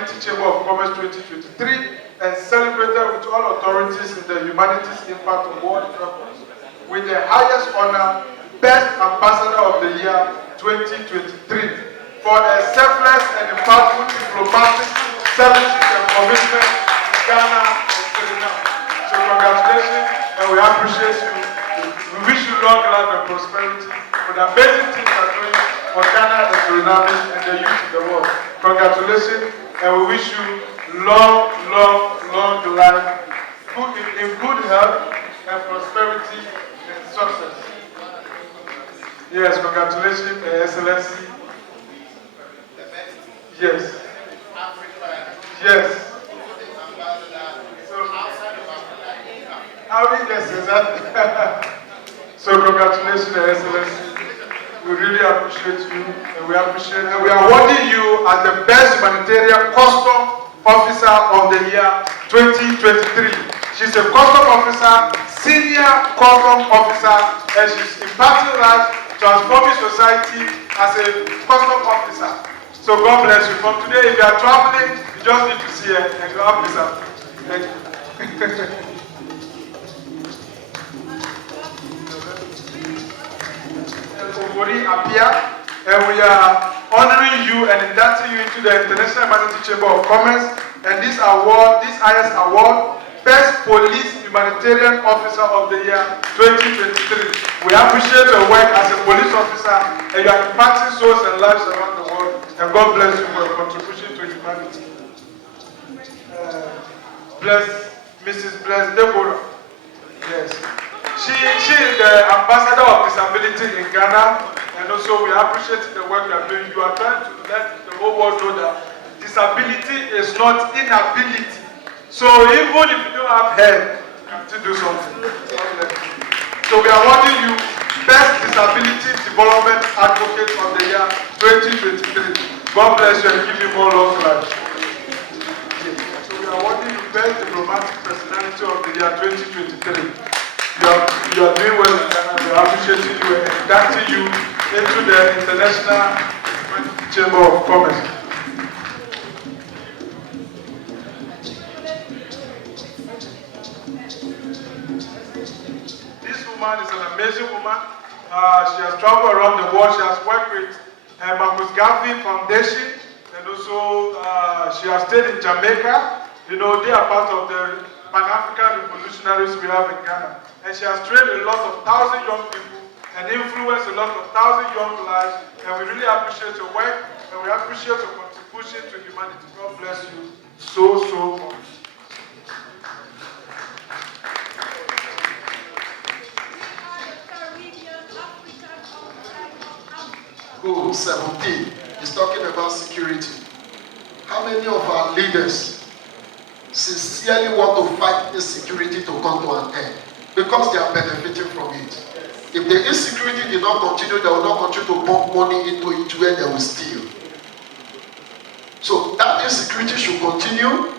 Humanity Chamber of Commerce 2023 and celebrated with all authorities in the Humanities Impact Award with the highest honor, Best Ambassador of the Year 2023 for a selfless and impactful diplomatic services and commitment to Ghana and Suriname. So congratulations, and we appreciate you. We wish you long life and prosperity for the amazing things you are doing for Ghana and Suriname and the youth in the world. Congratulations, and we wish you long life, in good health and prosperity and success. Yes, congratulations, Excellency. Yes. Yes. How many guests is that? So congratulations, Excellency. We really appreciate you, and we are awarding you as the best humanitarian custom officer of the year 2023. She's a custom officer, senior custom officer, and she's impacting lives, transforming society as a custom officer. So God bless you. From today, if you are traveling, you just need to see her and you have visa. Thank you. And we are honoring you and inducting you into the International Humanity Chamber of Commerce. And this award, this highest award, Best Police Humanitarian Officer of the Year 2023. We appreciate your work as a police officer, and you are impacting souls and lives around the world. And God bless you for your contribution to humanity. Bless Mrs. Bless Deborah. Yes. She is the ambassador of disability in Ghana, and also we appreciate the work you are doing. You are trying to let the whole world know that disability is not inability. So even if you don't have hair, you can still do something. So we are awarding you Best Disability Development Advocate of the Year 2023. God bless you and give you more long life. So we are awarding you Best Diplomatic Personality of the Year 2023. You are doing well in Ghana. We are appreciating you and inducting you into the International Chamber of Commerce. This woman is an amazing woman. She has traveled around the world. She has worked with Marcus Garvey Foundation, and also she has stayed in Jamaica. You know, they are part of the Pan-African revolutionaries we have in Ghana. And she has trained a lot of 1,000 young people and influenced a lot of 1,000 young lives. And we really appreciate your work, and we appreciate your contribution to humanity. God bless you so much. Goal 17 is talking about security. How many of our leaders sincerely want to fight insecurity to come to an end? Because they are benefiting from it. If the insecurity did not continue, they will not continue to pump money into it where they will steal. So that insecurity should continue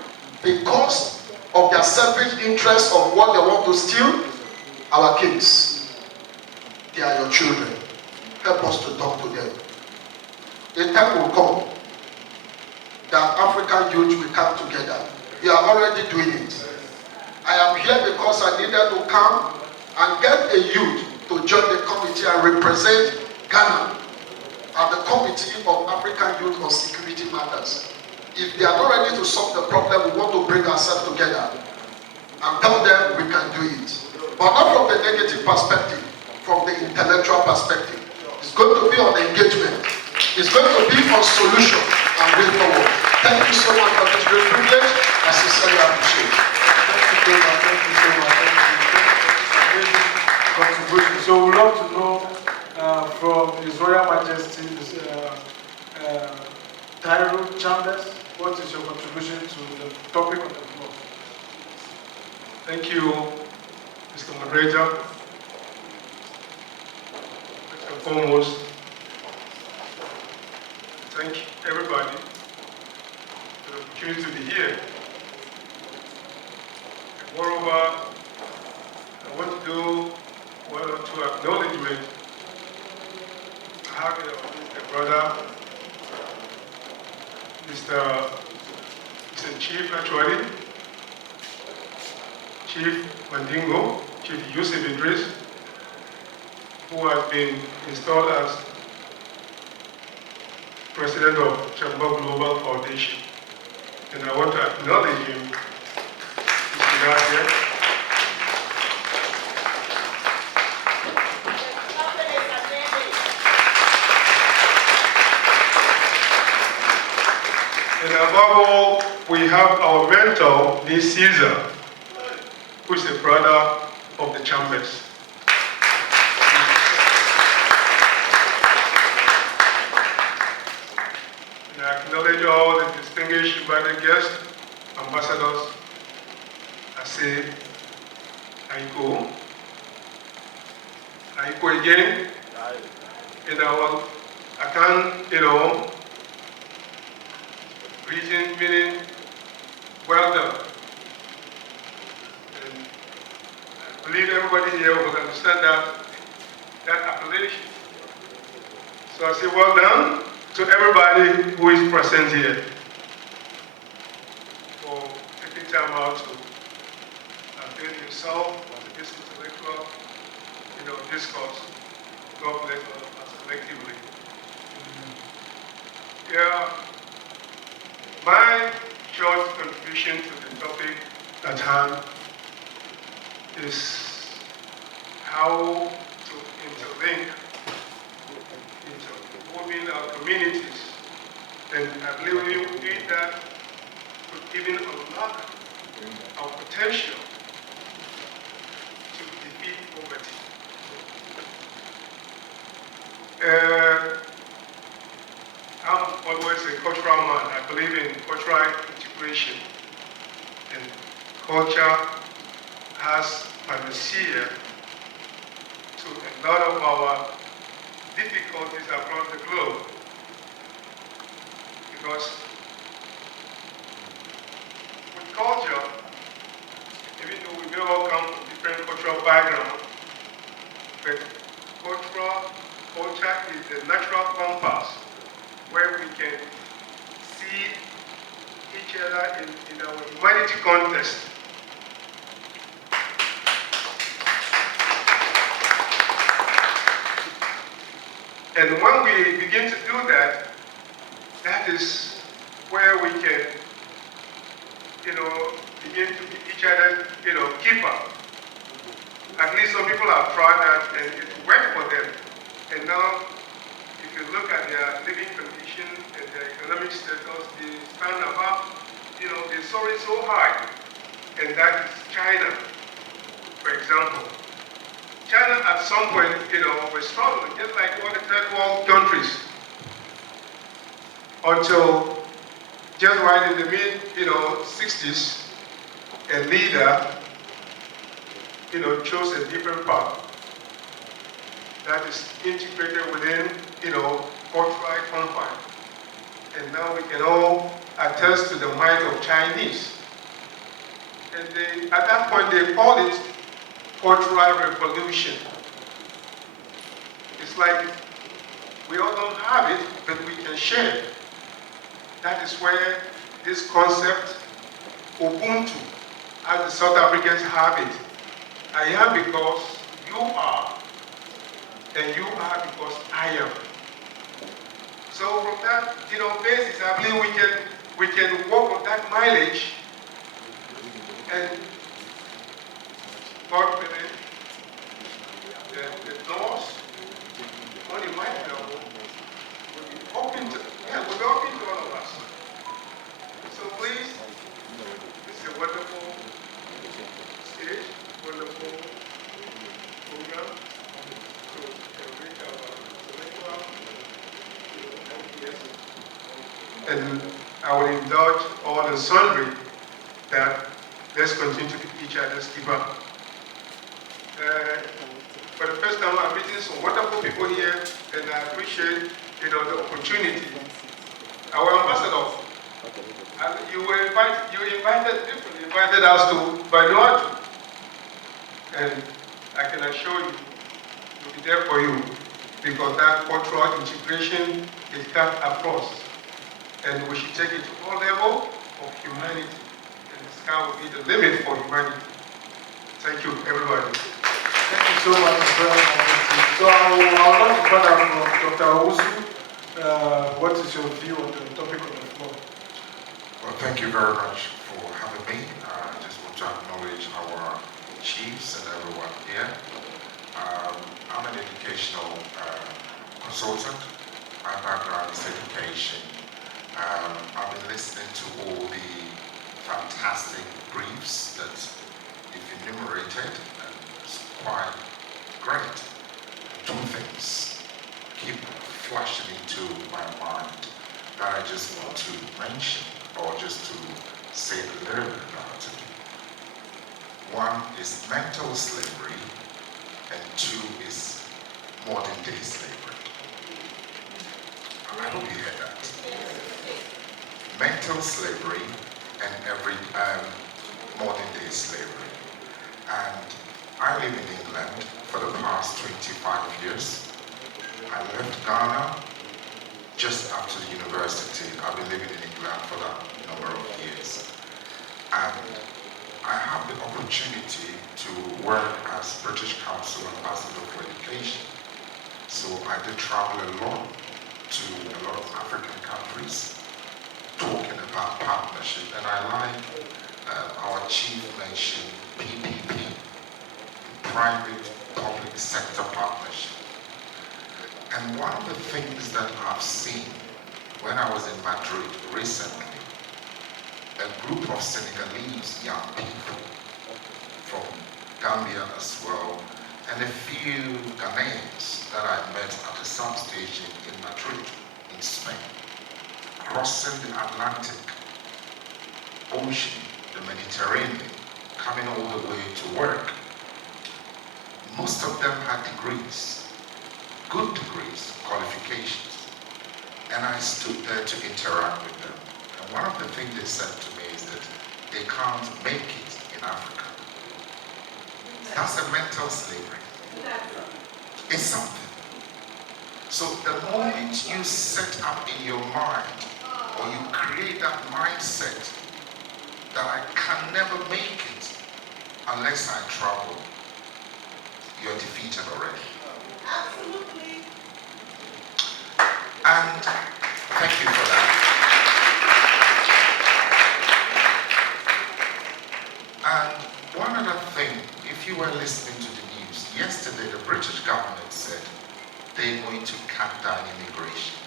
because of their selfish interest of what they want to steal. Our kids, they are your children. Help us to talk to them. A time will come that African youth will come together. We are already doing it. I am here because I needed to come and get a youth to join the committee and represent Ghana at the Committee of African Youth on Security Matters. If they are not ready to solve the problem, we want to bring ourselves together and tell them we can do it. But not from the negative perspective, from the intellectual perspective. It's going to be on engagement. It's going to be on solution and way forward. Thank you so much for this great privilege. I sincerely appreciate it. Thank you so much. Contribution. So we'd love to know from His Royal Majesty, Tyro Chambers, what is your contribution to the topic of the floor? Thank you, Mr. Moderator. First and foremost, thank everybody for the opportunity to be here. Moreover, I want to do one or two acknowledgements. I have a brother, Mr. a chief actually, Chief Mandingo, Chief Yusuf Idris, who has been installed as President of Chamber Global Foundation. And I want to acknowledge him. He's not here. And above all, we have our mentor, this Caesar, who is a brother of the Chambers. And I acknowledge all the distinguished invited guests, ambassadors. I say, Aiko. Aiko again. And I can't, greeting meaning well done. And I believe everybody here will understand that appellation. So I say well done to everybody who is present here for taking time out to avail yourself of this intellectual, discourse. God bless all of us collectively. Yeah. My short contribution to the topic at hand is how to interlink into moving our communities. And I believe we do that could even unlock our potential to defeat poverty. I'm always a cultural man. I believe in cultural integration. And culture has panacea to a lot of our difficulties across the globe. Because with culture, even though we may all come from different cultural backgrounds, but culture is the natural compass where we can see each other in our humanity context. And when we begin to do that, that is where we can, begin to be each other's, keeper. At least some people have tried that and it worked for them. And now, if you look at their living condition and their economic status, they stand above, they soar so high. And that is China, for example. China at some point, was struggling, just like all the third world countries. Until just right in the mid-60s, a leader, chose a different path that is integrated within, cultural confine. And now we can all attest to the might of Chinese. And at that point, they called it cultural revolution. It's like we all don't have it, but we can share it. That is where this concept, Ubuntu, as the South Africans have it. I am because you are, and you are because I am. So from that, basis, I believe we can work on that mileage, and God willing, the doors on the mind level will be open to all of us. So please, this is a wonderful stage, wonderful program to enrich our intellectual ideas. And I will indulge all the sundry that let's continue to be each other's keeper. For the first time, I'm meeting some wonderful people here, and I appreciate, the opportunity. Our ambassador, and you invited us to Vanuatu, and I can assure you, we'll be there for you, because that cultural integration is cut across, and we should take it to all levels, of humanity, and the sky will be the limit for humanity. Thank you, everybody. Thank you so much, very much. So I would like to find out from Dr. Owusu, what is your view on the topic on the floor? Well, thank you very much for having me. I just want to acknowledge our chiefs and everyone here. I'm an educational consultant. My background is education. I've been listening to all the fantastic briefs that you've enumerated, and it's quite great. Two things keep flashing into my mind that I just want to mention, or just to say a little bit about it. One is mental slavery, and two is modern day slavery. I hope you hear that. Mental slavery and modern day slavery. And I live in England for the past 25 years. I left Ghana just after the university. I've been living in England for that number of years. And I have the opportunity to work as British Council Ambassador for Education. So I did travel a lot to a lot of African countries talking about partnership. And I like our chief mentioned PPP, private-public sector partnership. And one of the things that I've seen when I was in Madrid recently, a group of Senegalese young people from Gambia as well, and a few Ghanaians that I met at a substation in Madrid, in Spain, crossing the Atlantic Ocean, the Mediterranean, coming all the way to work. Most of them had degrees, good degrees, qualifications, and I stood there to interact with them. And one of the things they said to me is that they can't make it in Africa. That's a mental slavery. It's something. So the moment you set up in your mind, or you create that mindset that I can never make it unless I travel, you're defeated already. Absolutely. And thank you for that. And one other thing, if you were listening to the news, yesterday the British government said they're going to cut down immigration.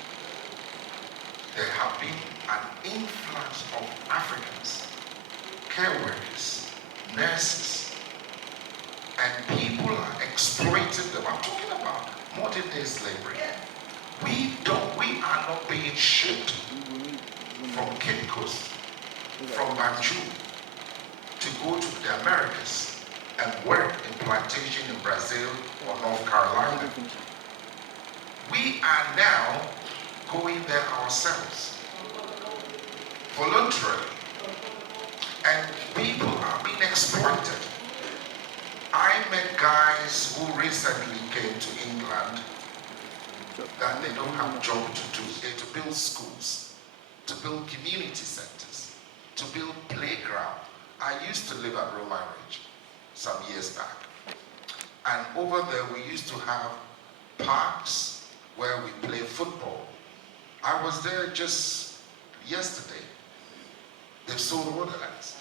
There have been an influx of Africans, care workers, nurses, and people are exploiting them. I'm talking about modern day slavery. We are not being shipped from Cape Coast, from Banjul, to go to the Americas and work in plantation in Brazil or North Carolina. We are now going there ourselves, voluntarily. And people are being exploited. I met guys who recently came to England that they don't have a job to do. They're to build schools, to build community centers, to build playground. I used to live at Roma Ridge some years back. And over there we used to have parks where we play football. I was there just yesterday. They've sold Wonderlands.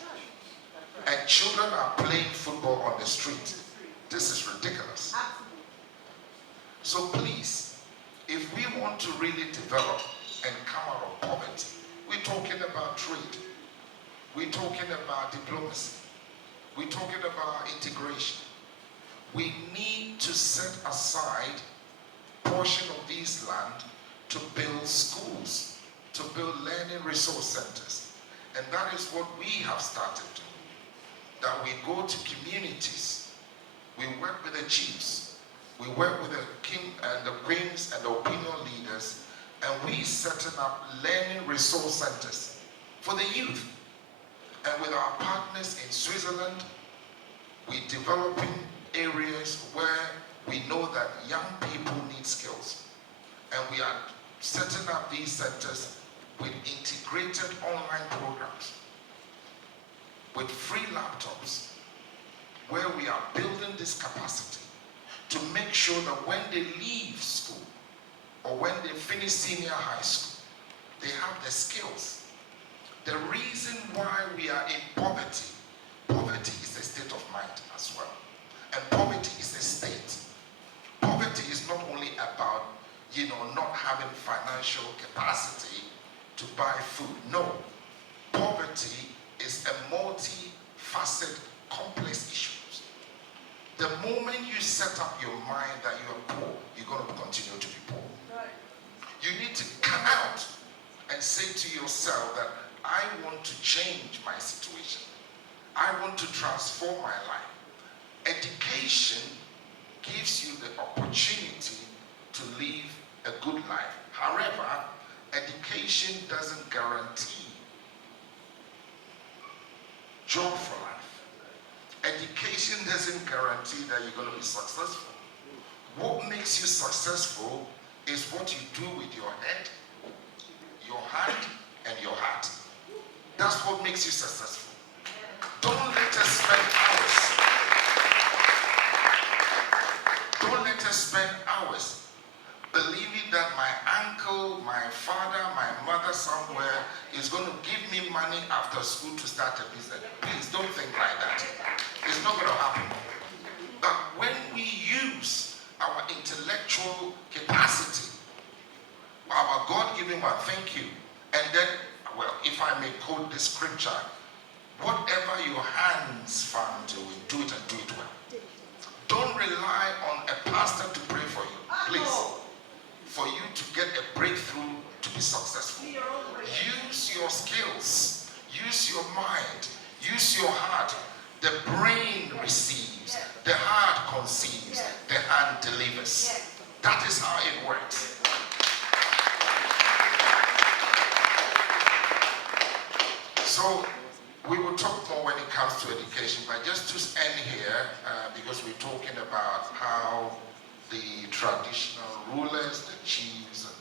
And children are playing football on the street. This is ridiculous. So please, if we want to really develop and come out of poverty, we're talking about trade. We're talking about diplomacy. We're talking about integration. We need to set aside a portion of this land to build schools, to build learning resource centers. And that is what we have started to do. That we go to communities, we work with the chiefs, we work with the king and the queens and the opinion leaders, and we setting up learning resource centers for the youth. And with our partners in Switzerland, we're developing areas where we know that young people need skills. And we are setting up these centers with integrated online programs, with free laptops, where we are building this capacity to make sure that when they leave school or when they finish senior high school, they have the skills. The reason why we are in poverty, poverty is a state of mind as well. And poverty is a state. Poverty is not only about, not having financial capacity to buy food. No. Poverty is a multi-faceted, complex issue. The moment you set up your mind that you are poor, you're going to continue to be poor. Right. You need to come out and say to yourself that I want to change my situation. I want to transform my life. Education gives you the opportunity to live a good life. However, education doesn't guarantee job for life. Education doesn't guarantee that you're going to be successful. What makes you successful is what you do with your head, your hand, and your heart. That's what makes you successful. Don't let us spend hours. Don't let us spend hours believing that my uncle, my father, my mother somewhere is going to give me money after school to start a business. Please don't think like that. It's not going to happen. But when we use our intellectual capacity, our God-given one, thank you, and then, well, if I may quote the scripture, whatever your hands find doing, do it and do it well. Don't rely on a pastor to pray for you, please. For you to get a breakthrough to be successful. Use your skills, use your mind, use your heart. The brain receives, the heart conceives, the hand delivers. That is how it works. So we will talk more when it comes to education, but just to end here, because we're talking about how the traditional rulers, the chiefs, and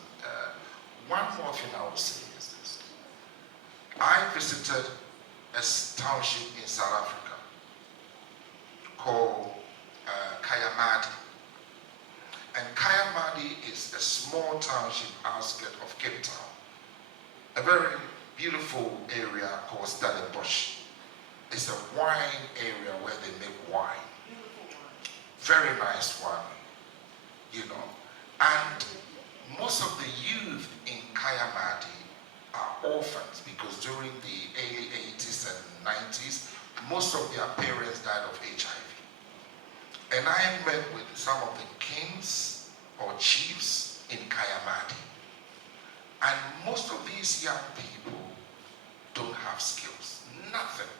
one more thing I will say is this. I visited a township in South Africa called Kayamadi. And Kayamadi is a small township outskirts of Cape Town. A very beautiful area called Stellenbosch. It's a wine area where they make wine. Very nice wine. And most of the youth in Kayamadi are orphans because during the early 80s and 90s, most of their parents died of HIV. And I met with some of the kings or chiefs in Kayamadi. And most of these young people don't have skills, nothing.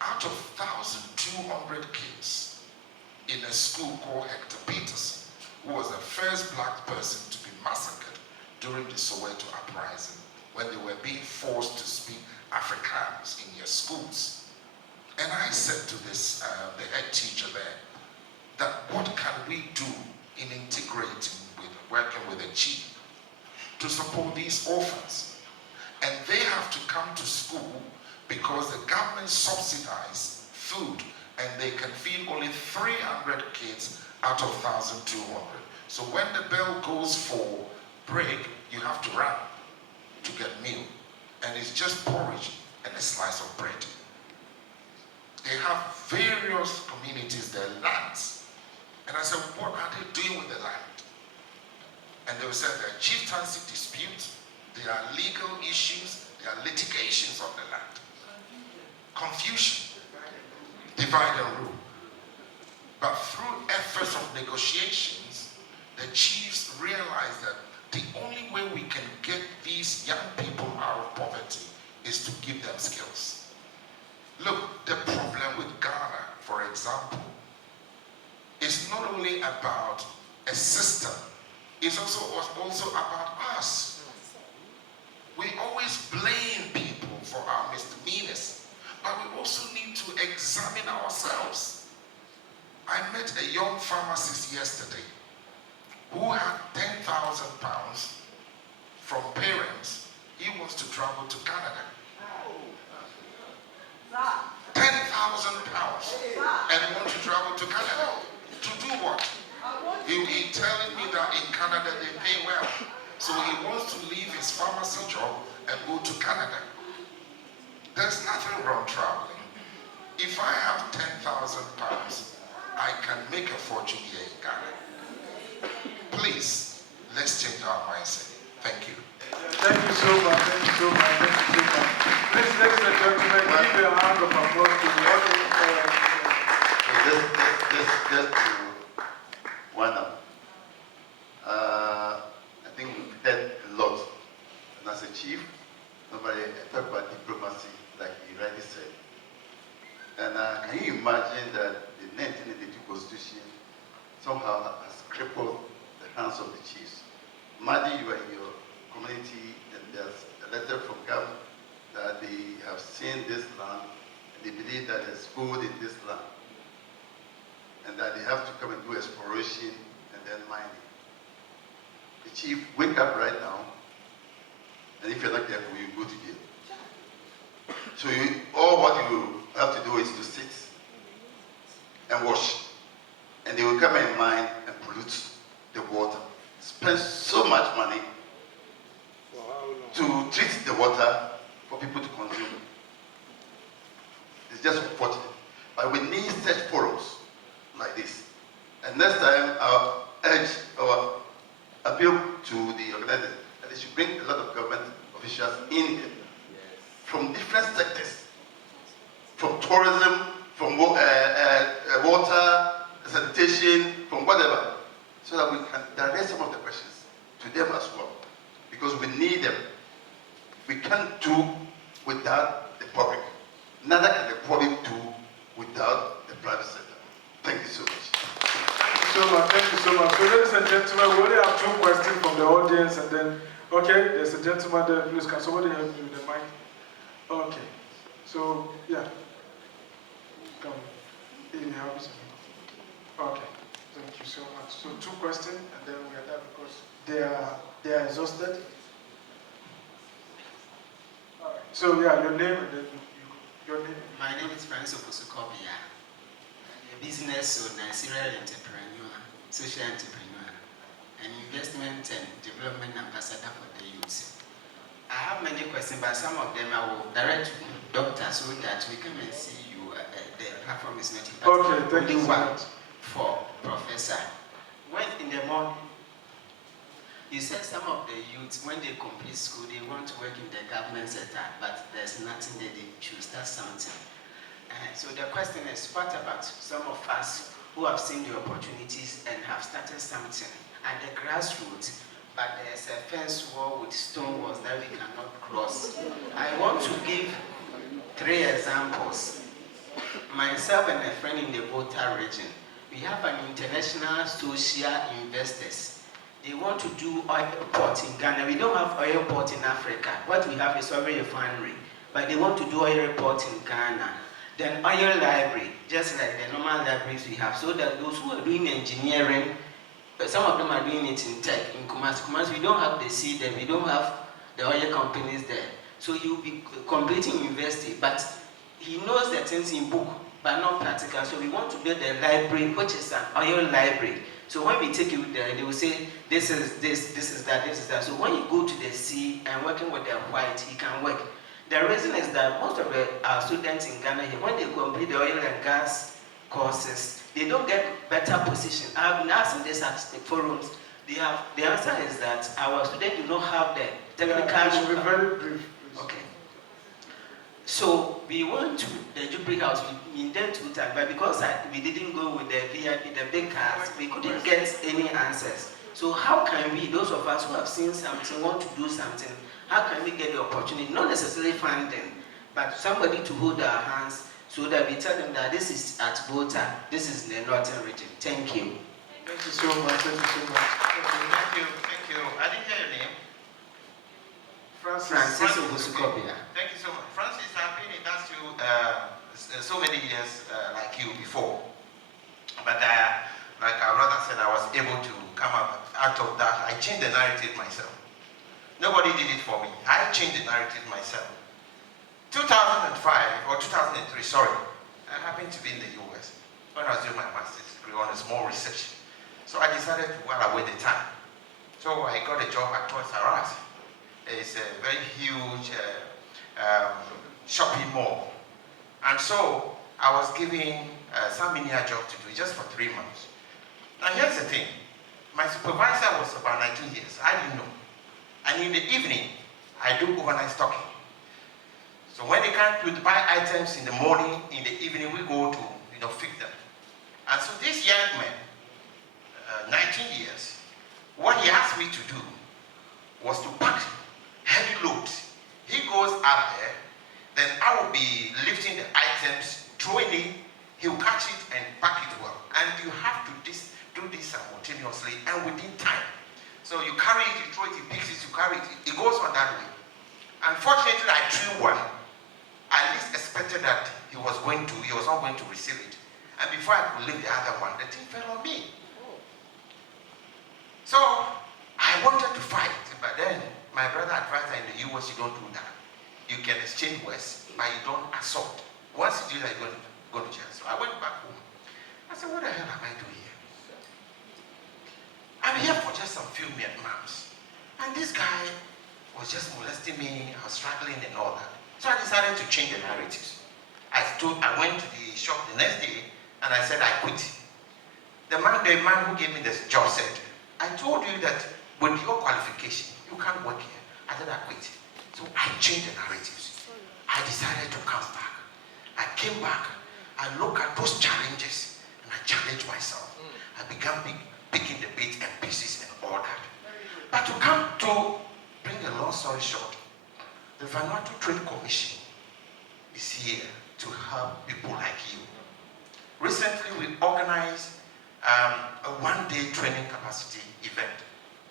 Out of 1,200 kids in a school called Hector Peterson, who was the first black person to be massacred during the Soweto uprising, when they were being forced to speak Afrikaans in their schools. And I said to this, the head teacher there, that what can we do in integrating with, working with the chief to support these orphans? And they have to come to school because the government subsidizes food and they can feed only 300 kids out of 1,200. So when the bell goes for break, you have to run to get meal. And it's just porridge and a slice of bread. They have various communities, their lands. And I said, what are they doing with the land? And they said there are chieftaincy disputes, there are legal issues, there are litigations of the land. Confusion. Divide and rule. But through efforts of negotiations, the chiefs realized that the only way we can get these young people out of poverty is to give them skills. Look, the problem with Ghana, for example, is not only about a system, it's also about us. We always blame people for our misdemeanors, but we also need to examine ourselves. I met a young pharmacist yesterday who had £10,000 from parents He wants to travel to Canada. Sir. 10,000 pounds and want to travel to Canada. To do what? He'll be telling me that in Canada they pay well. So he wants to leave his pharmacy job and go to Canada. There's nothing wrong traveling. If I have 10,000 pounds, I can make a fortune here in Ghana. Please, let's change our mindset. Thank you. Thank you so much. Thank you so much. Thank you so much. Please, ladies and gentlemen, give a round of applause to the audience. Just to wind up. I think we've heard a lot. And as a chief, nobody talk about diplomacy like he rightly said. And can you imagine that the 1982 Constitution somehow has crippled the hands of the chiefs? Imagine you are in your community and there's a letter from government that they have seen this land and they believe that there's gold in this land and that they have to come and do exploration and then mining. The chief, wake up right now, and if you're not careful, you go to jail. So all what you have to do is to sit and wash, and they will come and mine and pollute the water. Spend so much money to treat the water for people to consume. It's just unfortunate. But we need such forums like this. And next time, I'll urge our appeal to the organizers that they should bring a lot of government officials in here from different sectors, from tourism, from water, sanitation, from whatever, so that we can direct some of the questions to them as well, because we need them. We can't do without the public. Neither can the public do without the private sector. Thank you so much. Thank you so much. Thank you so much. So, ladies and gentlemen, we only have 2 questions from the audience, and then, okay, there's a gentleman there. Please, can somebody help me with the mic? Okay. So, yeah. Come. If you have some. Okay. Thank you so much. So, 2 questions, and then we are done because they are exhausted. All right. So, yeah, your name and then your name. My name is Francis Okosukobia. A business owner, serial entrepreneur, social entrepreneur, and investment and development ambassador for the youth. I have many questions, but some of them I will direct to Doctor so that we come and see you. The platform is not Okay, thank you so much. For Professor. When in the morning, you said some of the youths, when they complete school, they want to work in the government sector, but there's nothing that they choose. That's something. So the question is, what about some of us who have seen the opportunities and have started something at the grassroots, but there's a fence wall with stone walls that we cannot cross? I want to give 3 examples. Myself and a friend in the Volta region, we have an international social investors. They want to do oil port in Ghana. We don't have oil port in Africa. What we have is oil refinery, but they want to do oil port in Ghana. Then oil library, just like the normal libraries we have, so that those who are doing engineering, some of them are doing it in tech, in Kumasi. Kumasi, we don't have the sea there, we don't have the oil companies there. So he will be completing university, but he knows the things in book, but not practical. So we want to build a library, which is an oil library. So when we take you there, they will say, this is this, this is that, this is that. So when you go to the sea and working with the white, he can work. The reason is that most of our students in Ghana here, when they complete the oil and gas courses, they don't get better position. I've been asking this at the forums. The answer is that our students do not have the technical. Yeah, it should be very brief. Please. Okay. So we went to the Jubilee House. We intend to time, but because we didn't go with the VIP, the big cars, we couldn't get any answers. So how can we, those of us who have seen something, want to do something, how can we get the opportunity? Not necessarily funding, but somebody to hold our hands so that we tell them that this is at Volta, this is in the northern region. Thank you. Thank you so much. Thank you so much. Thank you. I didn't hear your name. Francis Okosukobia. Thank you so much. Francis, I've been in touch with you so many years like you before. But like our brother said, I was able to come up out of that. I changed the narrative myself. Nobody did it for me. I changed the narrative myself. 2005 or 2003, sorry, I happened to be in the US when I was doing my master's degree on a small research. So I decided to while away the time. So I got a job at Toys R Us. It's a very huge shopping mall. And so I was given some menial job to do just for 3 months. Now here's the thing. My supervisor was about 19 years. I didn't know. And in the evening, I do overnight stocking. So when they come to buy items in the morning, in the evening, we go to fix them. And so this young man, 19 years, what he asked me to do was to pack heavy loads. He goes up there, then I will be lifting the items, throwing it, he'll catch it and pack it well. And you have to do this simultaneously and within time. So you carry it, you throw it, he picks it, you carry it. It goes on that way. Unfortunately, I threw one. I at least expected that he was not going to receive it. And before I could leave the other one, the thing fell on me. So I wanted to fight, but then my brother advised that in the US you don't do that. You can exchange words, but you don't assault. Once you do that, you're going to go to jail. So I went back home. I said, what the hell am I doing here? I'm here for just some few months. And this guy was just molesting me, I was struggling and all that. So I decided to change the narratives. I went to the shop the next day and I said I quit. The man who gave me this job said, I told you that with your qualification, you can't work here. I said I quit. So I changed the narratives. I decided to come back. I came back, I looked at those challenges and I challenged myself. I began picking the bits and pieces and all that. But to bring a long story short, the Vanuatu Trade Commission is here to help people like you. Recently, we organized a one-day training capacity event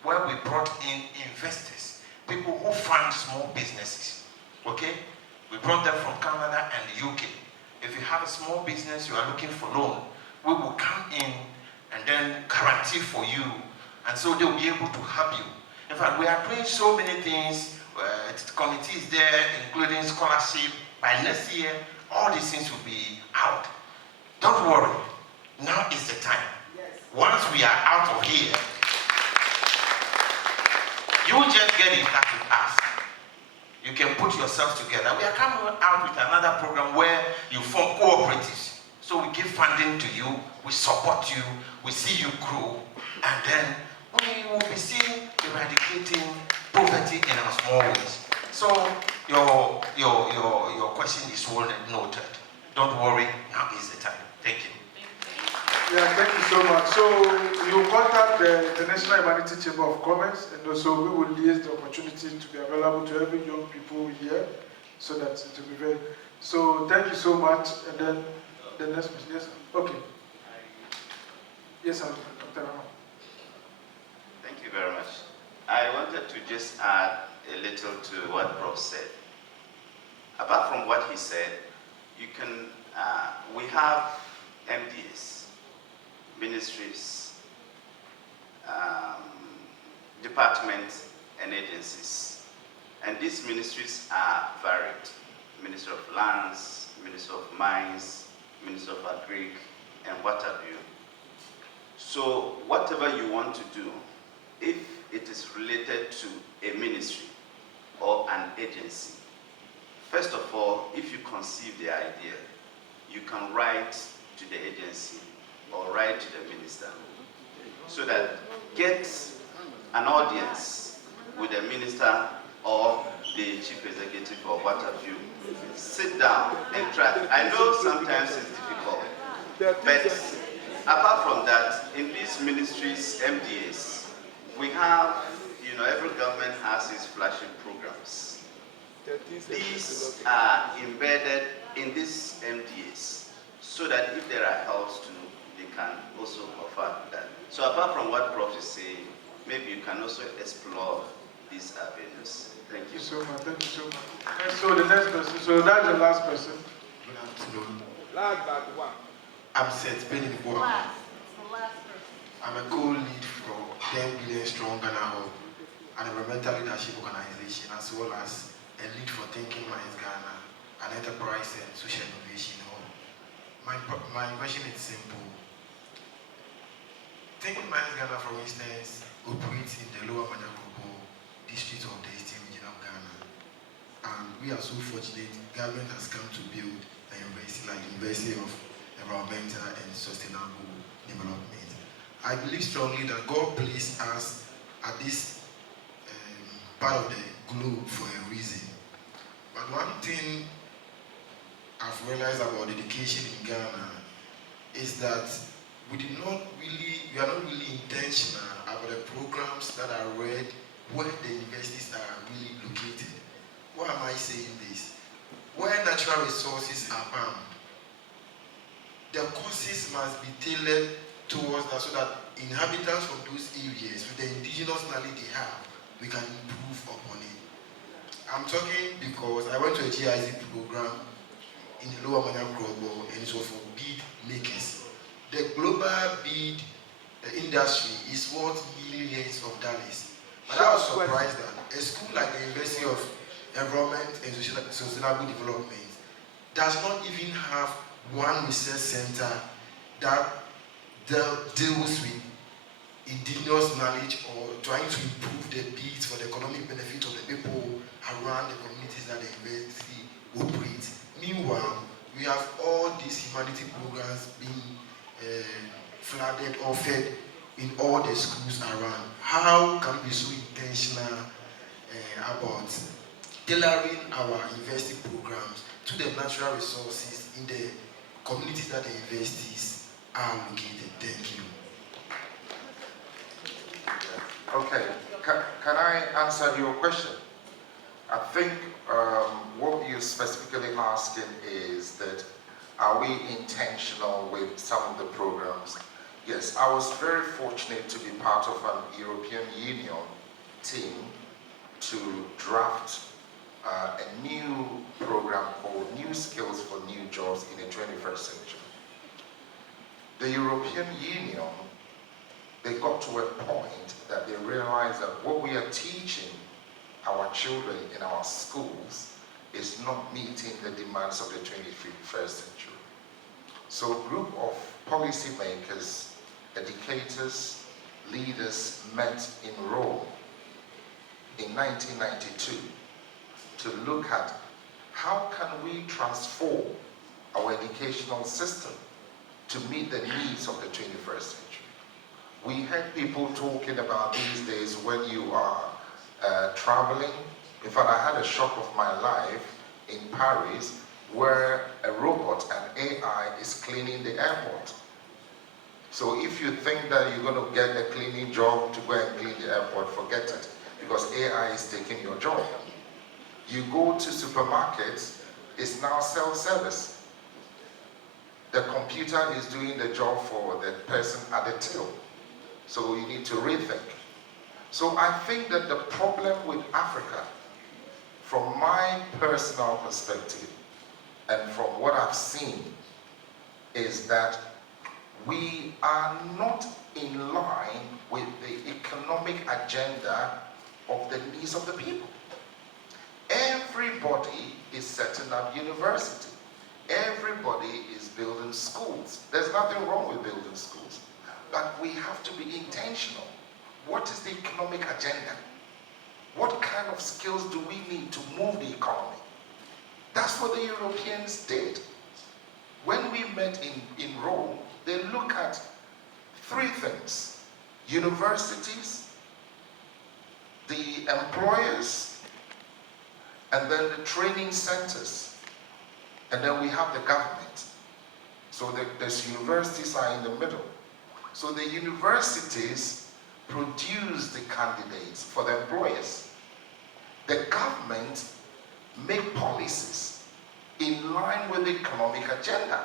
where we brought in investors, people who fund small businesses, okay? We brought them from Canada and the UK. If you have a small business, you are looking for loan, we will come in and then guarantee for you, and so they'll be able to help you. In fact, we are doing so many things. The committee is there, including scholarship. By next year, all these things will be out. Don't worry. Now is the time. Yes. Once we are out of here, you just get in touch with us. You can put yourselves together. We are coming out with another program where you form cooperatives. So we give funding to you, we support you, we see you grow, and then we will be seeing eradicating poverty in our small ways. So your question is well noted. Don't worry, now is the time. Thank you. Yeah, thank you so much. So you contact the National Humanity Chamber of Commerce, and also we will liaise the opportunity to be available to every young people here, so that it will be very. So thank you so much. And then the next question. Yes. Okay. Yes, Dr. Rama. Thank you very much. I wanted to just add a little to what Prof said. Apart from what he said, you can, we have MDs, ministries, departments, and agencies. And these ministries are varied. Ministry of Lands, Ministry of Mines, Ministry of Agric, and what have you. So whatever you want to do, if it is related to a ministry or an agency, first of all, if you conceive the idea, you can write to the agency or write to the minister, so that get an audience with the minister or the chief executive or what have you. Sit down and try. I know sometimes it's difficult, but apart from that, in these ministries, MDAs, we have, every government has its flagship programs. These are embedded in these MDAs, so that if there are helps to, they can also offer that. So apart from what Prof is saying, maybe you can also explore these avenues. Thank you. So much. Thank you so much. And so the next person. So that's the last person. Good afternoon. Last but one. I'm Seth Benny. Last. The last person. I'm a co-lead from 10 Billion Strong Ghana Hub. an environmental leadership organization, as well as a lead for Thinking Minds Ghana, an enterprise and social innovation hub. My question is simple. Thinking Minds Ghana, for instance, operates in the Lower Manyakobo district of the Eastern region of Ghana. And we are so fortunate, government has come to build a university like the University of Environmental and Sustainable Development. I believe strongly that God placed us at this part of the globe for a reason. But one thing I've realized about education in Ghana is that we are not really intentional about the programs that are read where the universities are really located. Why am I saying this? Where natural resources are bound, the courses must be tailored towards that so that inhabitants from those areas, with the indigenous knowledge they have, we can improve upon it. I'm talking because I went to a GIZ program in the Lower Manyakobo, and it was for bead makers. The global bead industry is worth millions of dollars. But I was surprised that a school like the University of Environment and Sustainable Development does not even have one research center that deals with indigenous knowledge or trying to improve the beads for the economic benefit of the people around the communities that the university operates. Meanwhile, we have all these humanity programs being flooded or fed in all the schools around. How can we be so intentional about tailoring our university programs to the natural resources in the communities that the universities are located? Thank you. Okay, can I answer your question? I think what you're specifically asking is that are we intentional with some of the programs? Yes, I was very fortunate to be part of an European Union team to draft a new program called New Skills for New Jobs in the 21st Century. The European Union, they got to a point that they realized that what we are teaching our children in our schools is not meeting the demands of the 21st century. So a group of policymakers, educators, leaders met in Rome in 1992 to look at how can we transform our educational system to meet the needs of the 21st century. We heard people talking about these days when you are traveling. In fact, I had a shock of my life in Paris where a robot, an AI, is cleaning the airport. So if you think that you're going to get a cleaning job to go and clean the airport, forget it, because AI is taking your job. You go to supermarkets, it's now self-service. The computer is doing the job for the person at the till. So you need to rethink. So I think that the problem with Africa, from my personal perspective and from what I've seen, is that we are not in line with the economic agenda of the needs of the people. Everybody is setting up university. Everybody is building schools. There's nothing wrong with building schools, but we have to be intentional. What is the economic agenda? What kind of skills do we need to move the economy? That's what the Europeans did. When we met in Rome, they look at three things: universities, the employers, and then the training centers. And then we have the government. So these universities are in the middle. So the universities produce the candidates for the employers. The government make policies in line with the economic agenda.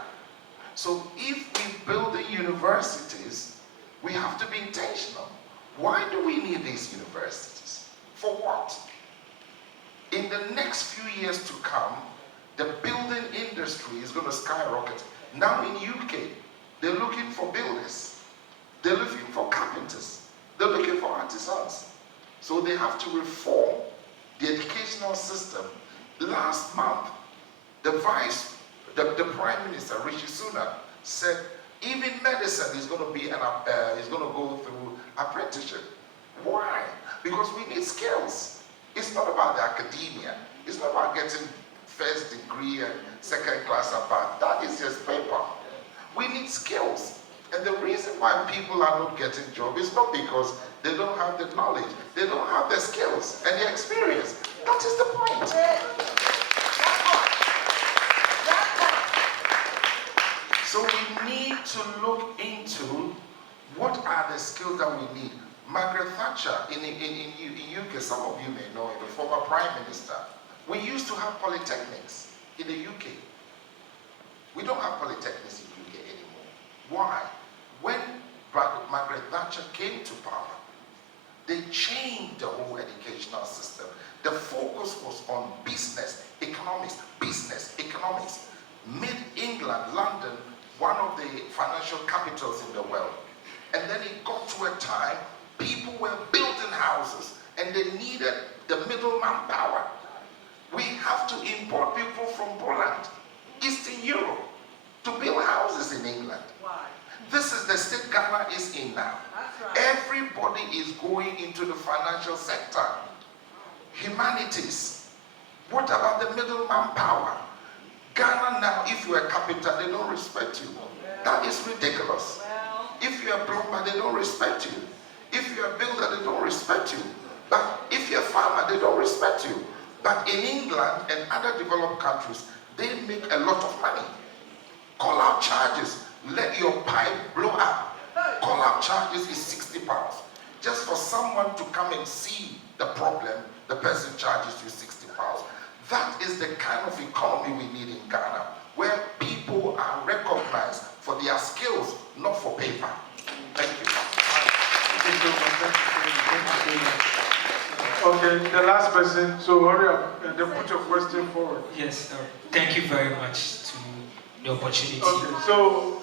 So if we build the universities, we have to be intentional. Why do we need these universities? For what? In the next few years to come, the building industry is going to skyrocket. Now in UK, they're looking for builders. They're looking for carpenters. They're looking for artisans. So they have to reform the educational system. Last month, the Prime Minister, Rishi Sunak, said even medicine is going to be is going to go through apprenticeship. Why? Because we need skills. It's not about the academia. It's not about getting first degree and second class apart. That is just paper. We need skills. And the reason why people are not getting jobs is not because they don't have the knowledge. They don't have the skills and the experience. That is the point. So we need to look into what are the skills that we need. Margaret Thatcher in UK, some of you may know, the former Prime Minister, we used to have polytechnics in the UK. We don't have polytechnics in the UK anymore. Why? When Margaret Thatcher came to power, they changed the whole educational system. The focus was on business, economics, made England, London, one of the financial capitals in the world. And then it got to a time people were building houses and they needed the middleman power. We have to import people from Poland, Eastern Europe, to build houses in England. Why? This is the state Ghana is in now. That's right. Everybody is going into the financial sector. Humanities. What about the middleman power? Ghana now, if you're a carpenter, they don't respect you. That is ridiculous. If you're a plumber, they don't respect you. If you're a builder, they don't respect you. But if you're a farmer, they don't respect you. But in England and other developed countries, they make a lot of money. Call out charges. Let your pipe blow up. Call out charges is 60 pounds. Just for someone to come and see the problem, the person charges you 60 pounds. That is the kind of economy we need in Ghana, where people are recognized for their skills, not for paper. Thank you. Okay, the last person, so hurry up and then put your question forward. Yes, thank you very much to the opportunity. Okay, so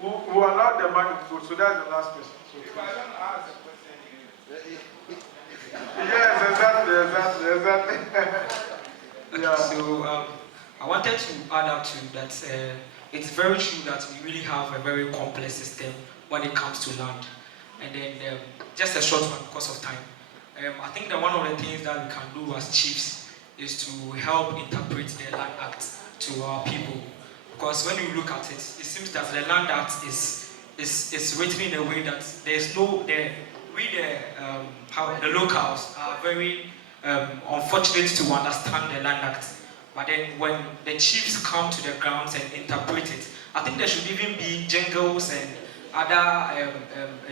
we allow the man to put, so that's the last person. So, If I don't ask a question, yes, exactly. Yeah. So I wanted to add up to that. It's very true that we really have a very complex system when it comes to land. And then just a short one because of time. I think that one of the things that we can do as chiefs is to help interpret the Land Act to our people. Because when you look at it, it seems that the Land Act is written in a way that there's no, how the locals are very unfortunate to understand the Land Act. But then when the chiefs come to the grounds and interpret it, I think there should even be jingles and other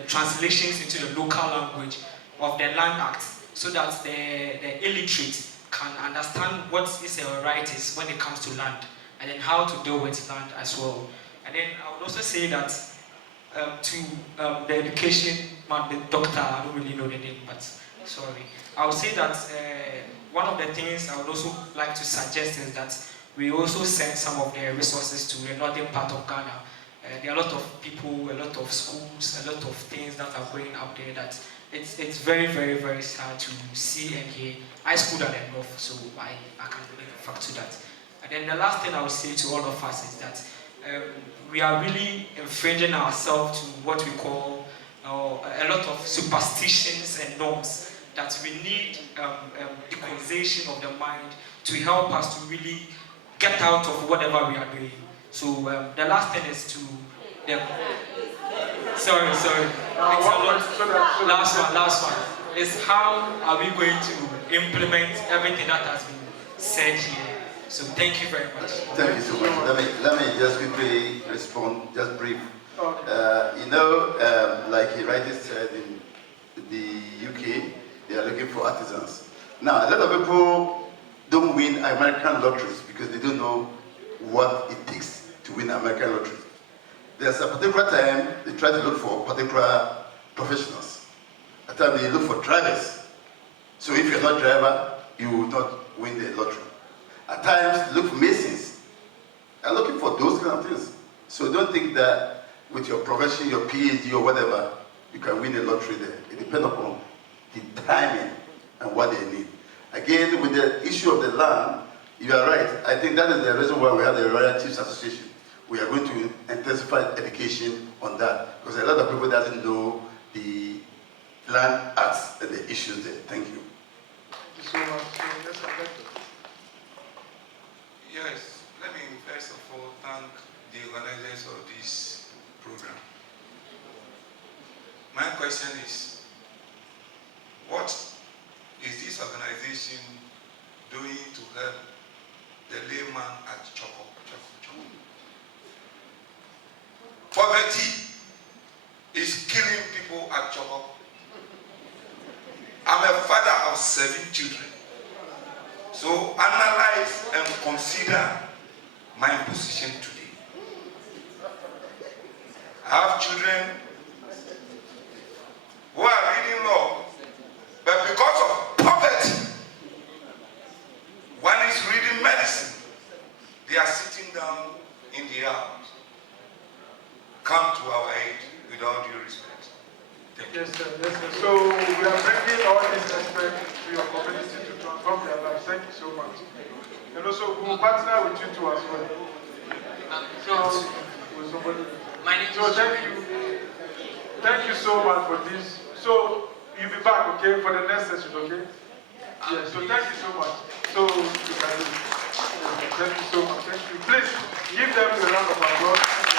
translations into the local language of the Land Act so that the illiterate can understand what is a right is when it comes to land and then how to deal with land as well. And then I would also say that to the education man, the doctor, I don't really know the name, but sorry. I would say that one of the things I would also like to suggest is that we also send some of the resources to the northern part of Ghana. There are a lot of people, a lot of schools, a lot of things that are going up there that it's very, very, very sad to see and hear. I schooled at the north, so I can relate the fact to that. And then the last thing I would say to all of us is that we are really infringing ourselves to what we call a lot of superstitions and norms that we need equalization of the mind to help us to really get out of whatever we are doing. So the last thing is to sorry. It's a lot. Last one. Is how are we going to implement everything that has been said here? So thank you very much. Thank you so much. Let me just quickly respond, just brief. Like he rightly said, in the UK, they are looking for artisans. Now, a lot of people don't win American lotteries because they don't know what it takes to win American lottery. There's a particular time they try to look for particular professionals. At times they look for drivers. So if you're not a driver, you will not win the lottery. At times, look for masons. They're looking for those kind of things. So don't think that with your profession, your PhD or whatever, you can win a lottery there. It depends upon the timing and what they need. Again, with the issue of the land, you are right. I think that is the reason why we have the Royal Chiefs Association. We are going to intensify education on that, because a lot of people doesn't know the land acts and the issues there. Thank you. Thank you so much. Yes, let me first of all thank the organizers of this program. My question is, what is this organization doing to help the layman at Choco? Poverty is killing people at Choco. I'm a father of 7 children. So analyze and consider my position today. I have children who are reading law, but because of poverty, one is reading medicine. They are sitting down in the house. Come to our aid with all due respect. Thank you. Yes, sir. Yes, sir. So we are bringing all these aspects to your community to transform their lives. Thank you so much. And also, we will partner with you too as well. So, with somebody. So thank you. Thank you so much for this. So you'll be back, okay, for the next session, okay? Yes. So thank you so much. So you can do it. Thank you so much. Thank you. Please give them a round of applause.